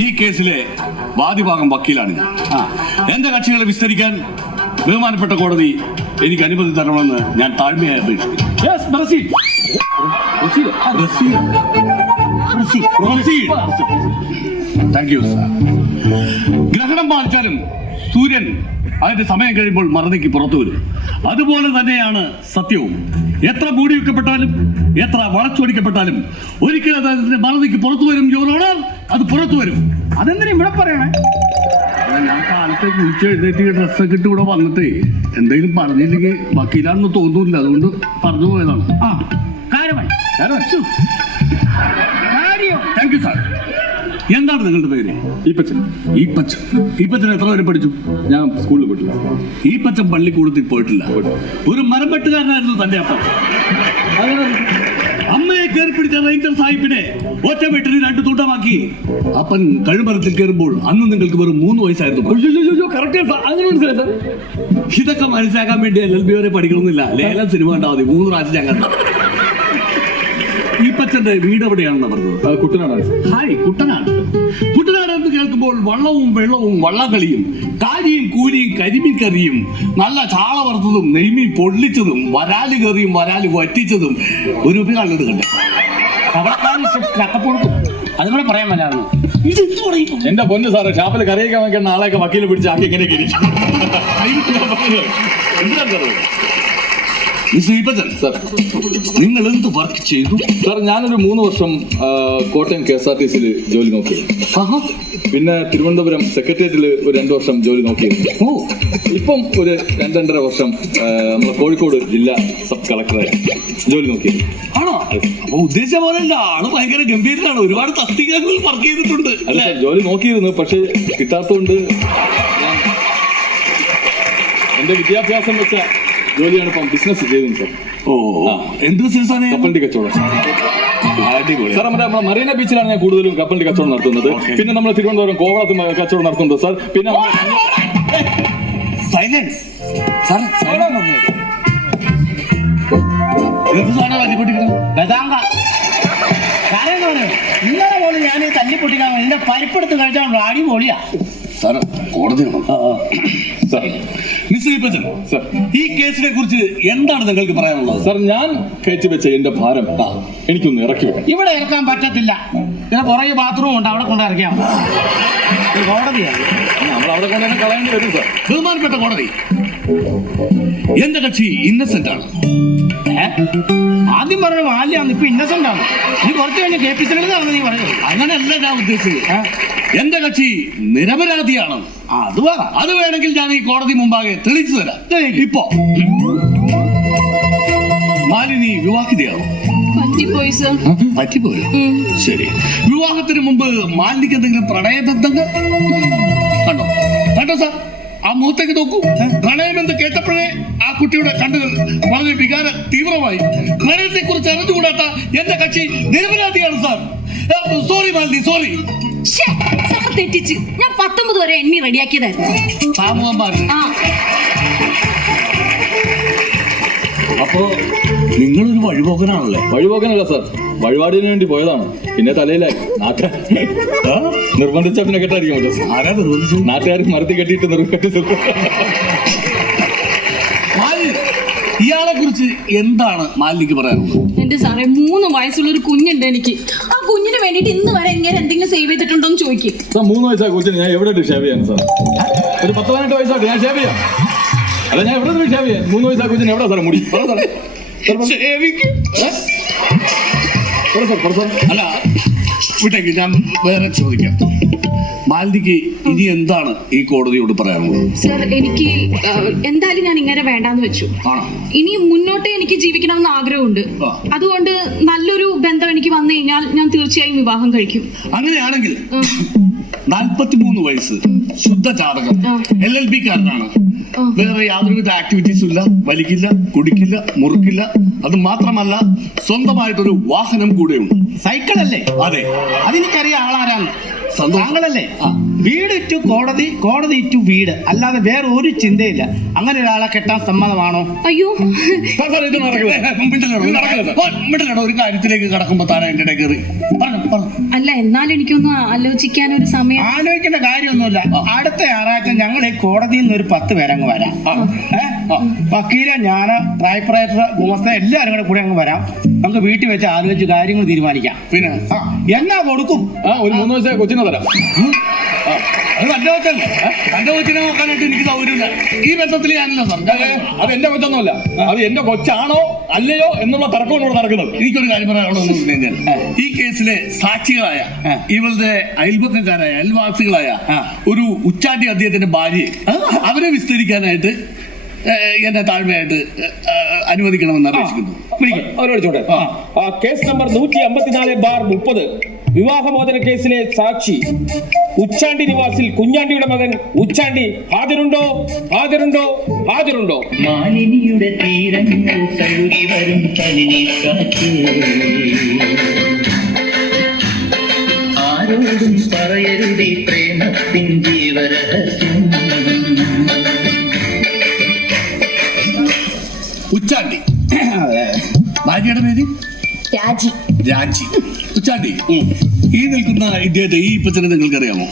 ഈ കേസിലെ വാദിഭാഗം വക്കീലാണ് ഞാൻ. എന്റെ കക്ഷികളെ വിസ്തരിക്കാൻ ബഹുമാനപ്പെട്ട കോടതി എനിക്ക് അനുമതി തരണമെന്ന് ഞാൻ താഴ്മയായി അപേക്ഷിക്കുന്നു. Thank you sir. ഗ്രഹണം പാലിച്ചാലും സൂര്യൻ അതിന്റെ സമയം കഴിയുമ്പോൾ മറന്നേക്ക് പുറത്തു വരും. അതുപോലെ തന്നെയാണ് സത്യവും. എത്ര മൂടി വെക്കപ്പെട്ടാലും എത്ര വളച്ചൊടിക്കപ്പെട്ടാലും ഒരിക്കലും അത് അതിന്റെ മറന്നേക്ക് പുറത്തു വരും. യോറോണർ, അത് പുറത്തു വരും. അതെന്തിനാ ഇവിടെ പറയണേ? ഞാൻ കാലത്തെ കുളിച്ച് എഴുന്നേറ്റ് ഡ്രസ്സൊക്കെ ഇട്ട് ഇവിടെ വന്നിട്ടേ എന്തെങ്കിലും പറഞ്ഞില്ലെങ്കിൽ വക്കീലാണെന്ന് തോന്നുന്നില്ല, അതുകൊണ്ട് പറഞ്ഞു പോയതാണ്. Thank you sir. എന്താണ് നിങ്ങളുടെ പേര്? ഈപ്പച്ചൻ. ഈപ്പച്ചൻ. ഈപ്പച്ചൻ എത്ര വരെ പഠിച്ചു? ഞാൻ സ്കൂളിൽ പോയിട്ടില്ല. ഈപ്പച്ചൻ പള്ളിക്കൂടത്തിൽ പോയിട്ടില്ല. ഒരു മരം വെട്ടുകാരനായിരുന്നു തന്റെ അപ്പം. അമ്മയെ കയറി പിടിച്ച റേഞ്ചർ സാഹിബിനെ ഒറ്റ വെട്ടിന് 2 തൂട്ടമാക്കി അപ്പൻ കഴുമരത്തിൽ കയറുമ്പോൾ അന്ന് നിങ്ങൾക്ക് വെറും 3 വയസ്സായിരുന്നു. ഇതൊക്കെ മനസ്സിലാക്കാൻ വേണ്ടി LLB വരെ പഠിക്കണമെന്നില്ല. ലേലം സിനിമ കണ്ടാൽ മതി. 3 പ്രാവശ്യം ഞാൻ കണ്ടു. ഈപ്പച്ചന്റെ വീട് എവിടെയാണെന്ന് പറഞ്ഞത്? കുട്ടനാടാണ്. ഹായ്, കുട്ടനാട്. കുട്ടനാട് എന്ന് കേൾക്കുമ്പോൾ വള്ളവും വെള്ളവും വള്ളംകളിയും കാരിയും കൂലിയും കരിമീൻ കറിയും നല്ല ചാള വറുത്തതും നെയ്മീൻ പൊള്ളിച്ചതും വരാല് കറിയും വരാല് വറ്റിച്ചതും ഒരു കണ്ടത് കണ്ടു. അതുകൂടെ പറയാൻ പറ്റായിരുന്നു. എന്റെ പൊന്നു സാറേ, ഷാപ്പിൽ കറിയൊക്കെ വാങ്ങിക്കുന്ന ആളെയൊക്കെ വക്കീല് പിടിച്ച് ആക്കി ഇങ്ങനെയൊക്കെ ഇരിക്കും. സാർ, നിങ്ങൾ എന്ത് വർക്ക് ചെയ്തു? സാർ, ഞാനൊരു 3 വർഷം കോട്ടയം KSRTC ജോലി നോക്കി. പിന്നെ തിരുവനന്തപുരം സെക്രട്ടേറിയറ്റിൽ ഒരു 2 വർഷം ജോലി നോക്കിയിരുന്നു. ഇപ്പം ഒരു 2-2.5 വർഷം നമ്മളെ കോഴിക്കോട് ജില്ലാ സബ് കളക്ടറായി ജോലി നോക്കിയിരുന്നു. ആണോ? അപ്പൊ ഉദ്ദേശിച്ച പോലെയല്ല, ആള് ഭയങ്കര ഗംഭീരനാണ്. ഒരുപാട് തസ്തികകൾ വർക്ക് ചെയ്തിട്ടുണ്ട്. അല്ല സാർ, ജോലി നോക്കിയിരുന്നു, പക്ഷെ കിട്ടാത്തതുകൊണ്ട് ഞാൻ എന്റെ വിദ്യാഭ്യാസം വെച്ച ജോലിയാണ് ഇപ്പം ബിസിനസ് ചെയ്യുന്നത് സാർ. എന്ത് ബിസിനസ്സാണ്? കപ്പലിന്റെ കച്ചവടം. സാർ, നമ്മുടെ മറീന ബീച്ചിലാണ് ഞാൻ കൂടുതലും കപ്പലിന്റെ കച്ചവടം നടത്തുന്നത്. പിന്നെ നമ്മൾ തിരുവനന്തപുരം കോവളത്ത് കച്ചവടം നടത്തുന്നത് സാർ. പിന്നെ സൈലൻസ് സാർ. ഇന്നലെ പോലും ഞാൻ തല്ലിപ്പൊട്ടിക്കാൻ എന്റെ പരിപ്പെടുത്ത് കഴിച്ചാൽ അടിപൊളിയാ സാർ. കോടതിയാണോ? മിസ്റ്റർ ഈപ്പച്ചൻ, ഈ കേസിനെ കുറിച്ച് എന്താണ് നിങ്ങൾക്ക് പറയാനുള്ളത്? സാർ, ഞാൻ കയറ്റി വെച്ച എന്റെ ഭാരം എനിക്കൊന്ന് ഇറക്കി വെക്കാം. ഇവിടെ ഇറക്കാൻ പറ്റത്തില്ല. ഇതിന് പുറകെ ബാത്റൂം ഉണ്ട്, അവിടെ കൊണ്ട് ഇറക്കിയാൽ കോടതിയാണ്. നമ്മൾ അവിടെ കൊണ്ടുതന്നെ കളയേണ്ടി വരും സാർ. ബഹുമാനപ്പെട്ട കോടതി, എന്റെ കക്ഷി ഇന്നസെന്റ് ആണ്. ആദ്യം പറഞ്ഞ മാല്യാണ്, ഇപ്പൊ ഇന്നസെന്റ് ആണ്. നീ കുറച്ച് കഴിഞ്ഞ് കേൾപ്പിച്ചിട്ടാണ് നീ പറയുന്നത്. അങ്ങനെയല്ല ഞാൻ ഉദ്ദേശിച്ചത്. എന്റെ കക്ഷി നിരപരാധിയാണ്. അത് വേണമെങ്കിൽ ഞാൻ ഈ കോടതി മുമ്പാകെ തെളിയിച്ചു തരാം. ഇപ്പോ മാലിനി വിവാഹിതയാണോ? പറ്റിപ്പോയോ? ശരി. വിവാഹത്തിന് മുമ്പ് മാലിനിക്ക് എന്തെങ്കിലും പ്രണയബന്ധങ്ങൾ കണ്ടോ? സാർ, ആ മുഖത്തേക്ക് നോക്കൂ. പ്രണയമെന്ന് കേട്ടപ്പോഴേ ആ കുട്ടിയുടെ കണ്ണുകൾ വളരെ വികാര തീവ്രമായി. പ്രണയത്തെ കുറിച്ച് അറിഞ്ഞുകൂടാത്ത എന്റെ കക്ഷി നിരപരാധിയാണ് സാർ. Sorry Malini, sorry. തെറ്റിച്ച് ഞാൻ 19 വരെ എണ്ണി റെഡിയാക്കിയതായിരുന്നു. അപ്പോ നിങ്ങളൊരു വഴിപോക്കനാണല്ലേ? വഴിപോക്കനല്ല സാർ, വഴിപാടിന് വേണ്ടി പോയതാണ്. പിന്നെ തലയിലായി നിർബന്ധിച്ച പിന്നെ കെട്ടായിരിക്കും. ആരാ നിർബന്ധിച്ചു? നാട്ടുകാർ മരത്തി കെട്ടിയിട്ട് നിർബന്ധിച്ചു. ഇയാളെ കുറിച്ച് എന്താണ് മാലിനിക്ക് പറയാനുള്ളത്? എന്റെ സാറേ, 3 വയസ്സുള്ള ഒരു കുഞ്ഞുണ്ട് എനിക്ക്. ആ കുഞ്ഞിന് വേണ്ടിട്ട് ഇന്ന് വരെ എങ്ങനെ എന്തെങ്കിലും സേവ് ചെയ്തിട്ടുണ്ടോ എന്ന് ചോദിക്കും. സാർ, 3 വയസ്സായ കൊച്ചിന് ഞാൻ എവിടെ ഷേവ് ചെയ്യാൻ സാർ? ഒരു 10-18 വയസ്സായിട്ട് ഞാൻ ഷേവ് ചെയ്യാം. അല്ല, ഞാൻ എവിടെ ഷേവ് ചെയ്യാൻ? 3 വയസ്സായ കൊച്ചിന് എവിടെ സാറേ മുടി? അല്ല, വിട്ടേക്ക്, ഞാൻ വേറെ ചോദിക്കാം. മാലിനിക്ക് ഇനി എന്താണ് ഈ കോടതിയോട് പറയാനുള്ളത്? സാർ, എനിക്ക് എന്തായാലും ഞാൻ ഇങ്ങനെ വേണ്ടാന്ന് വെച്ചു. ഇനി മുന്നോട്ട് എനിക്ക് ജീവിക്കണമെന്ന് ആഗ്രഹമുണ്ട്. അതുകൊണ്ട് നല്ലൊരു ബന്ധം എനിക്ക് വന്നു കഴിഞ്ഞാൽ ഞാൻ തീർച്ചയായും വിവാഹം കഴിക്കും. അങ്ങനെയാണെങ്കിൽ 43 വയസ്സ്, ശുദ്ധ ജാതകം, LLB കാരനാണ്. വേറെ യാതൊരുവിധ ആക്ടിവിറ്റീസും ഇല്ല. വലിക്കില്ല, കുടിക്കില്ല, മുറുക്കില്ല. അത് മാത്രമല്ല, സ്വന്തമായിട്ടൊരു വാഹനം കൂടെയുണ്ട്. സൈക്കിൾ അല്ലേ? അതെ. അതെനിക്കറിയാം ആളാരാണ്. താങ്കളല്ലേ? വീട് ടു കോടതി, കോടതി ടു വീട്, അല്ലാതെ വേറെ ഒരു ചിന്തയില്ല. അങ്ങനെ ഒരാളെ കെട്ടാൻ സമ്മതമാണോ? അയ്യോ, ഒരു കാര്യത്തിലേക്ക് കടക്കുമ്പോ താരം എന്റെ ഇടയിൽ കയറി പറഞ്ഞു. അല്ല എന്നാലും എനിക്കൊന്ന് ആലോചിക്കാൻ ഒരു സമയം. ആലോചിക്കേണ്ട കാര്യമൊന്നുമില്ല. അടുത്ത ഞായറാഴ്ച ഞങ്ങൾ ഈ കോടതിയിൽ നിന്ന് ഒരു 10 പേരങ്ങ് വരാം. വക്കീല, ഞാന്, ടൈപ്പറൈറ്റർ, ഗുമസ്ത എല്ലാവരും കൂടെ അങ്ങ് വരാം. നമുക്ക് വീട്ടിൽ വെച്ച് ആലോചിച്ച് കാര്യങ്ങൾ തീരുമാനിക്കാം. പിന്നെ എന്നാ കൊടുക്കും? ഒരു 3 വയസ്സായ കൊച്ചിനെ തരാം. അത് നല്ല കൊച്ചല്ലേ? നല്ല കൊച്ചിനെ നോക്കാനായിട്ട് എനിക്ക് സൗകര്യമില്ല. ഈ ബന്ധത്തിൽ ഞാനില്ല സാർ. അത് എന്റെ കൊച്ചൊന്നുമല്ല, അത് എന്റെ കൊച്ചാണോ അല്ലയോ എന്നുള്ള തർക്കമാണ് ഇവിടെ നടക്കുന്നത്. എനിക്കൊരു കാര്യം പറയാനുള്ളതെന്ന് പറഞ്ഞു കഴിഞ്ഞാൽ, ഈ കേസിലെ സാക്ഷികളായ ഇവളുടെ അയൽപക്കക്കാരായ അയൽവാസികളായ ഒരു ഉച്ചാണ്ടി അദ്ദേഹത്തിന്റെ ഭാര്യയെ അവരെ വിസ്തരിക്കാനായിട്ട് എന്നെ താഴ്മയായിട്ട് അനുവദിക്കണമെന്ന് അപേക്ഷിക്കുന്നു. അവരോട് കേസ് നമ്പർ 154/30 വിവാഹമോചന കേസിലെ സാക്ഷി ഉച്ചാണ്ടി നിവാസിൽ കുഞ്ഞാണ്ടിയുടെ മകൻ ഉച്ചാണ്ടി ഹാജരുണ്ടോ? ഹാജരുണ്ടോ? ഹാജരുണ്ടോ? മാലിനിയുടെ തീരങ്ങൾ തഴുകി വരും പനിനീർക്കാറ്റ്, ആരോടും പറയരുതേ പ്രേമത്തിൻ ജീവരഹസ്യം. ഉച്ചാണ്ടി ഭാര്യയുടെ പേര് രാജി. രാജി. ഉച്ചാണ്ടി, ഈ നിൽക്കുന്ന ഇദ്ദേഹത്തെ ഈ ഇപ്പച്ചനെ നിങ്ങൾക്ക് അറിയാമോ?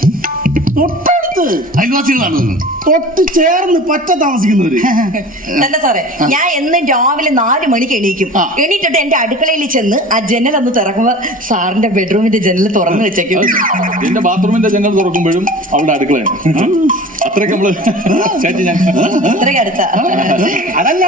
തൊട്ടടുത്ത് അയൽവാസികളാണ് നിങ്ങൾ. തൊട്ട് ചേർന്ന് പച്ച താമസിക്കുന്നവര്. നല്ല സാറേ, ഞാൻ എന്നും രാവിലെ 4 മണിക്ക് എണീക്കും. എണീറ്റിട്ട് എന്റെ അടുക്കളയിൽ ചെന്ന് ആ ജനൽ ഒന്ന് തുറക്കുമ്പോ സാറിന്റെ ബെഡ്റൂമിന്റെ ജനൽ തുറന്നു വെച്ചേക്കും. എന്റെ ബാത്റൂമിന്റെ ജനൽ തുറക്കുമ്പോഴും അവളുടെ അടുക്കളയാണ്. അത്രയൊക്കെ നമ്മള് ചേച്ചി ഞാൻ ഇത്രയും അടുത്ത അതല്ല